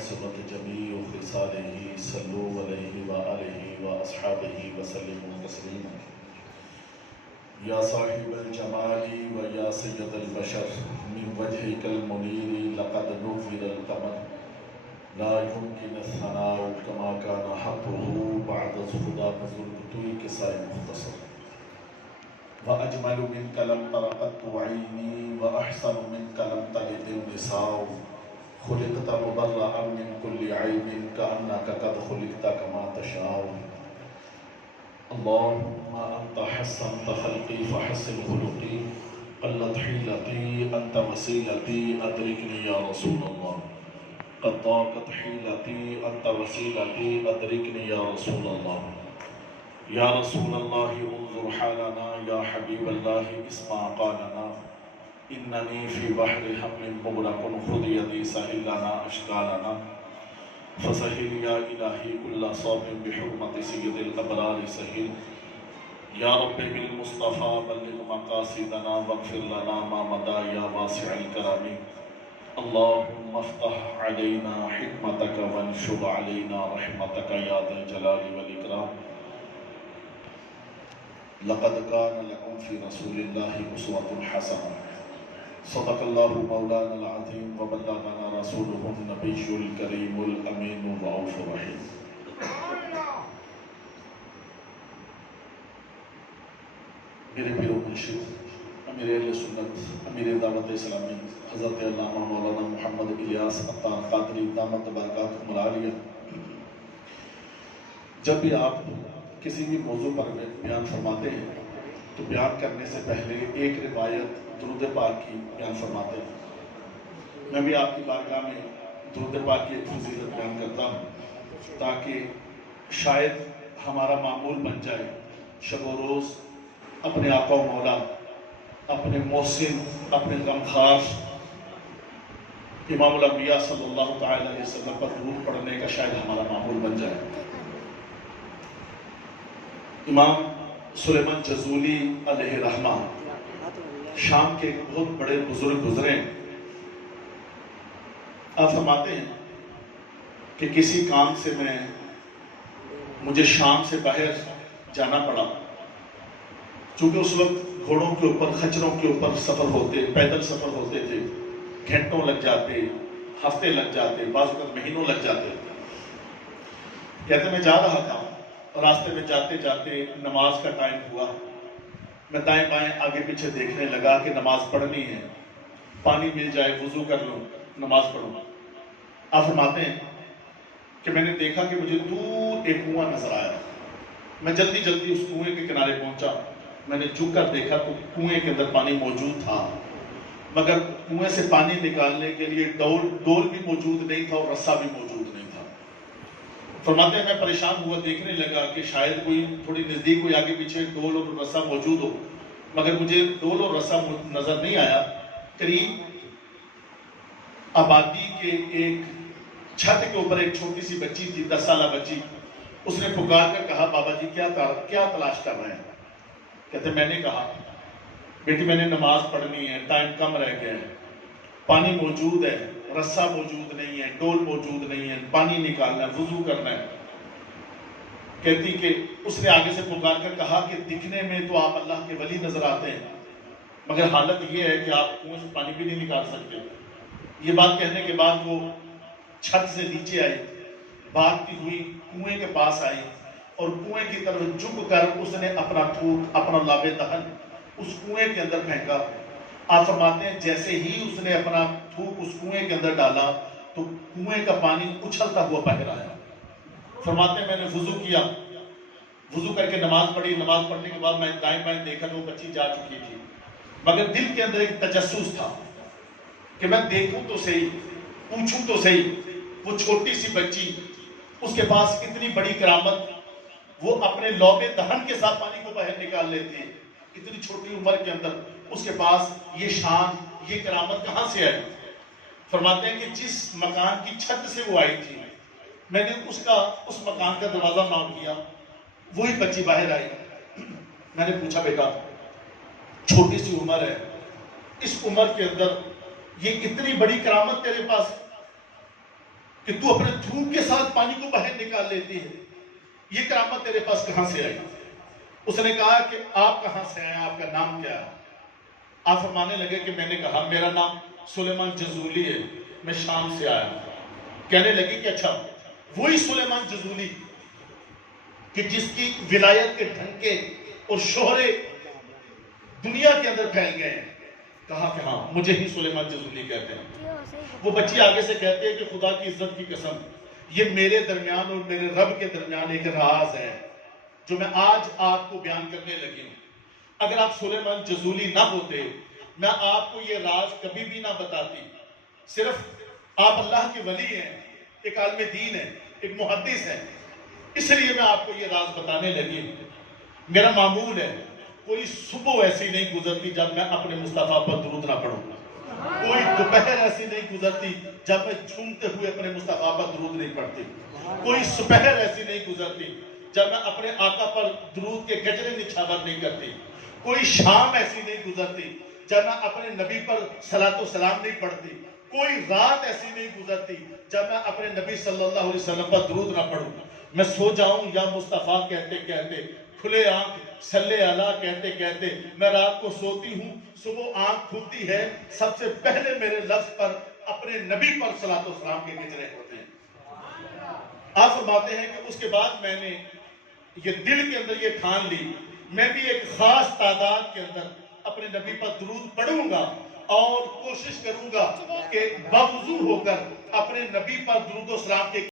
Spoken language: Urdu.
حسنت جميع خصاله صلوا عليه وآله وأصحابه وسلموا تسليما يا صاحب الجمال ويا سيد البشر من وجهك المنير لقد نور القمر لا يمكن الثناء كما كان حقه بعد خدا بزرگتوئی کے سائے مختصر وأجمل منك لم تر قط عيني وأحسن منك لم تلد النساء خلقت مبرأ من كل عيب كأنك قد خلقت كما تشاء اللهم أنت حسنت خلقي فحسن خلقي قلت حيلتي أنت وسيلتي أدركني يا رسول الله قد ضاقت حيلتي أنت وسيلتي أدركني يا رسول الله يا رسول الله انظر حالنا يا حبيب الله اسمع قالنا إنني في بحر هم مغرق خذ يدي سهل لنا أشكالنا فسهل يا إلهي كل صاب بحرمة سيد الأبرار سهل يا رب بالمصطفى بلغ مقاصدنا واغفر لنا ما مضى يا واسع الكرم اللهم افتح علينا حكمتك وانشر علينا رحمتك يا ذا الجلال والإكرام لقد كان لكم في رسول الله أسوة حسنة صدق الله مولانا العظيم وبلغنا رسوله النبي الكريم الأمين الرؤوف الرحيم میرے پیر و مرشد امیر اہل سنت امیر دعوت اسلامی حضرت علامہ مولانا محمد الیاس عطار قادری دامت برکاتہم العالیہ، جب بھی آپ کسی بھی موضوع پر بیان فرماتے ہیں تو بیان کرنے سے پہلے ایک روایت درود پاک کی بیان فرماتے ہیں۔ میں بھی آپ کی بارگاہ میں درود پاک کی ایک فضیلت بیان کرتا ہوں تاکہ شاید ہمارا معمول بن جائے شب و روز اپنے آقا و مولا، اپنے محسن، اپنے غمخوار امام الانبیاء صلی اللہ تعالی علیہ وسلم پر درود پڑھنے کا شاید ہمارا معمول بن جائے۔ امام سلیمان جزولی علیہ رحمہ شام کے ایک بہت بڑے بزرگ گزرے ہیں۔ آپ فرماتے ہیں کہ کسی کام سے مجھے شام سے باہر جانا پڑا، چونکہ اس وقت گھوڑوں کے اوپر، خچروں کے اوپر سفر ہوتے، پیدل سفر ہوتے تھے، گھنٹوں لگ جاتے، ہفتے لگ جاتے، بعض اوقات مہینوں لگ جاتے۔ کہتے میں جا رہا تھا، راستے میں جاتے جاتے نماز کا ٹائم ہوا، میں دائیں بائیں آگے پیچھے دیکھنے لگا کہ نماز پڑھنی ہے، پانی مل جائے وضو کر لوں، نماز پڑھوں۔ آپ فرماتے ہیں کہ میں نے دیکھا کہ مجھے دور ایک کنواں نظر آیا، میں جلدی جلدی اس کنویں کے کنارے پہنچا، میں نے جھک کر دیکھا تو کنویں کے اندر پانی موجود تھا، مگر کنویں سے پانی نکالنے کے لیے ڈول بھی موجود نہیں تھا اور رسا بھی موجود نہیں تھا۔ فرماتے ہیں میں پریشان ہوا، دیکھنے لگا کہ شاید کوئی تھوڑی نزدیک کوئی آگے پیچھے ڈول اور رسا موجود ہو، مگر مجھے ڈول اور رسا نظر نہیں آیا۔ قریب آبادی کے ایک چھت کے اوپر ایک چھوٹی سی بچی تھی، 10 سالہ بچی، اس نے پکار کر کہا بابا جی کیا تلاش کر رہے ہیں؟ کہتے میں نے کہا بیٹی میں نے نماز پڑھنی ہے، ٹائم کم رہ گیا ہے، پانی موجود ہے، رسا موجود نہیں ہے، ڈول موجود نہیں ہے، پانی نکالنا ہے، وضو کرنا ہے۔ کہتی کہ اس نے آگے سے پکار کر کہا کہ دکھنے میں تو آپ اللہ کے ولی نظر آتے ہیں، مگر حالت یہ ہے کہ آپ کنویں سے پانی بھی نہیں نکال سکتے۔ یہ بات کہنے کے بعد وہ چھت سے نیچے آئی، بھاگتی ہوئی کنویں کے پاس آئی اور کنویں کی طرف جھک کر اس نے اپنا تھوک، اپنا لاب دہن اس کنویں کے اندر پھینکا۔ آپ فرماتے ہیں جیسے ہی اس نے اپنا تھوک اس کنویں کے اندر ڈالا تو کنویں کا پانی اچھلتا ہوا باہر آیا۔ فرماتے ہیں میں نے وضو کیا، وضو کر کے نماز پڑھی، نماز پڑھنے کے بعد میں دائیں بائیں دیکھا تو وہ بچی جا چکی تھی، مگر دل کے اندر ایک تجسس تھا کہ میں دیکھوں تو صحیح، پوچھوں تو صحیح، وہ چھوٹی سی بچی، اس کے پاس اتنی بڑی کرامت، وہ اپنے لوب دہن کے ساتھ پانی کو باہر نکال لیتی ہے، اتنی چھوٹی عمر کے اندر اس کے پاس یہ شان، یہ کرامت کہاں سے آئی؟ فرماتے ہیں کہ جس مکان کی چھت سے وہ آئی تھی، میں نے اس مکان کا دروازہ نوک کیا، وہی بچی باہر آئی۔ میں نے پوچھا بیٹا چھوٹی سی عمر ہے، اس عمر کے اندر یہ اتنی بڑی کرامت تیرے پاس؟ کہ تو اپنے تھوک کے ساتھ پانی کو باہر نکال لیتی ہے، یہ کرامت تیرے پاس کہاں سے آئی؟ اس نے کہا کہ آپ کہاں سے آئے، آپ کا نام کیا ہے؟ آپ فرمانے لگے کہ میں نے کہا میرا نام سلیمان جزولی ہے، میں شام سے آیا ہوں۔ کہنے لگی کہ اچھا وہی سلیمان جزولی کہ جس کی ولایت کے ڈھنکے اور شہرے دنیا کے اندر پھیل گئے ہیں؟ کہا کہ ہاں مجھے ہی سلیمان جزولی کہتے ہیں۔ وہ بچی آگے سے کہتے ہیں کہ خدا کی عزت کی قسم، یہ میرے درمیان اور میرے رب کے درمیان ایک راز ہے جو میں آج آپ کو بیان کرنے لگی ہوں۔ اگر آپ سلیمان جزولی نہ ہوتے میں آپ کو یہ راز کبھی بھی نہ بتاتی۔ صرف آپ اللہ کے ولی ہیں، ایک عالم دین ہیں، ایک محدث ہیں، اس لیے میں آپ کو یہ راز بتانے لگی ہوں۔ میرا معمول ہے کوئی صبح ایسی نہیں گزرتی جب میں اپنے مصطفیٰ پر درود نہ پڑھوں، کوئی دوپہر ایسی نہیں گزرتی جب میں جھومتے ہوئے اپنے مصطفیٰ پر درود نہیں پڑھتی، کوئی سپہر ایسی نہیں گزرتی جب میں اپنے آقا پر درود کے گجرے نچھاور نہیں کرتی، کوئی شام ایسی نہیں گزرتی جب میں اپنے نبی پر صلاۃ و سلام نہیں پڑھتی، کوئی رات ایسی نہیں گزرتی جب میں اپنے نبی صلی اللہ علیہ وسلم پر درود نہ پڑھوں۔ میں سو جاؤں یا مصطفیٰ کہتے کہتے، کھلے آنکھ صلی اللہ کہتے کہتے، میں رات کو سوتی ہوں، صبح آنکھ کھلتی ہے، سب سے پہلے میرے لفظ پر اپنے نبی پر صلاۃ و سلام کے گجرے ہوتے ہیں۔ آپ فرماتے ہیں کہ اس کے بعد میں نے یہ دل کے اندر یہ ٹھان لی، میں بھی ایک خاص تعداد کے اندر اپنے نبی پر درود پڑھوں گا اور کوشش کروں گا کہ باوضو ہو کر اپنے نبی پر درود و سلام کے